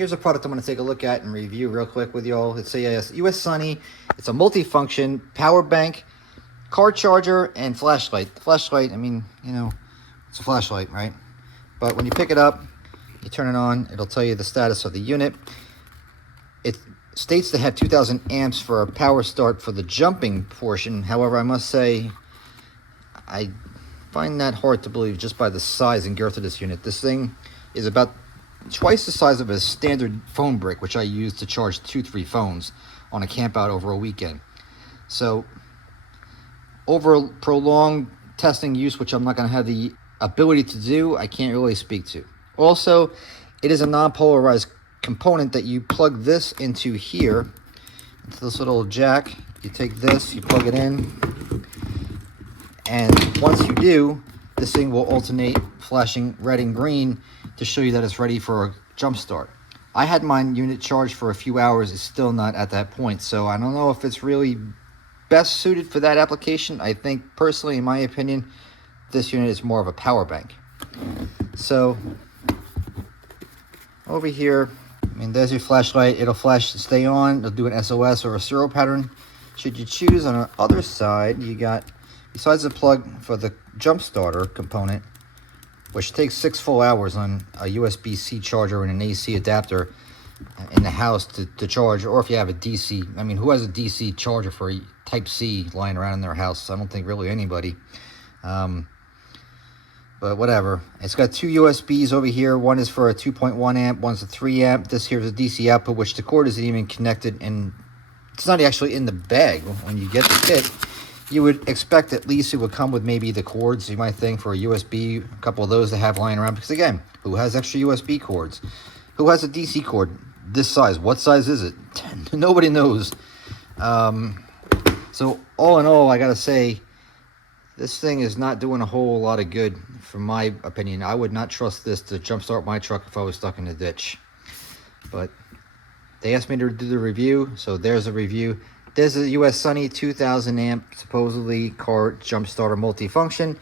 Here's a product I'm going to take a look at and review real quick with y'all. It's a Ussunny. It's a multi-function power bank, car charger, and flashlight. The flashlight, I mean, you know, it's a flashlight, right? But when you pick it up, you turn it on, it'll tell you the status of the unit. It states to have 2,000 amps for a power start for the jumping portion. However, I must say, I find that hard to believe just by the size and girth of this unit. This thing is about twice the size of a standard phone brick, which I use to charge 2-3 phones on a camp out over a weekend. So over prolonged testing use, which I'm not going to have the ability to do, I can't really speak to. Also, it is a non-polarized component that you plug this into here, into this little jack. You take this, you plug it in, and once you do, this thing will alternate flashing red and green to show you that it's ready for a jump start. I had my unit charged for a few hours. It's still not at that point, so I don't know if it's really best suited for that application. I think personally, in my opinion, this unit is more of a power bank. So over here, I mean, there's your flashlight. It'll flash to stay on. It'll do an SOS or a serial pattern should you choose. On the other side, you got, besides the plug for the jump starter component, which takes 6 full hours on a USB-C charger and an AC adapter in the house to charge, or if you have a DC. I mean, who has a DC charger for a Type-C lying around in their house? I don't think really anybody. But whatever. It's got 2 USBs over here. One is for a 2.1 amp, one's a 3 amp. This here is a DC output, which the cord isn't even connected, and it's not actually in the bag when you get the kit. You would expect at least it would come with maybe the cords, you might think, for a USB, a couple of those to have lying around. Because again, who has extra USB cords? Who has a DC cord this size? What size is it? Nobody knows. So all in all, I gotta say, this thing is not doing a whole lot of good, from my opinion. I would not trust this to jumpstart my truck if I was stuck in a ditch. But they asked me to do the review, so there's a review. There's a Ussunny 2,000 amp, supposedly car jump starter multifunction.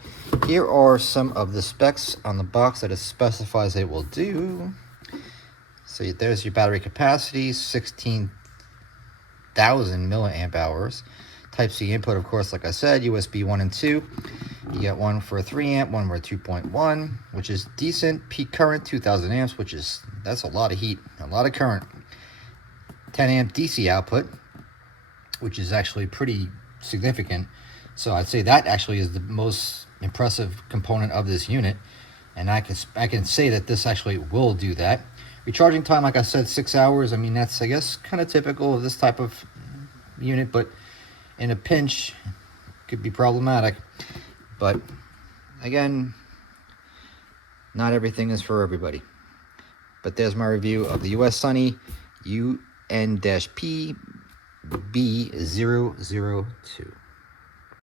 Here are some of the specs on the box that it specifies it will do. So there's your battery capacity, 16,000 milliamp hours. Type-C input, of course, like I said, USB 1 and 2. You get one for a 3 amp, one for a 2.1, which is decent. Peak current, 2,000 amps, that's a lot of heat, a lot of current. 10 amp DC output, which is actually pretty significant. So I'd say that actually is the most impressive component of this unit. And I can say that this actually will do that. Recharging time, like I said, 6 hours. I mean, that's, I guess, kind of typical of this type of unit, but in a pinch, could be problematic. But again, not everything is for everybody. But there's my review of the Ussunny UN-PB002.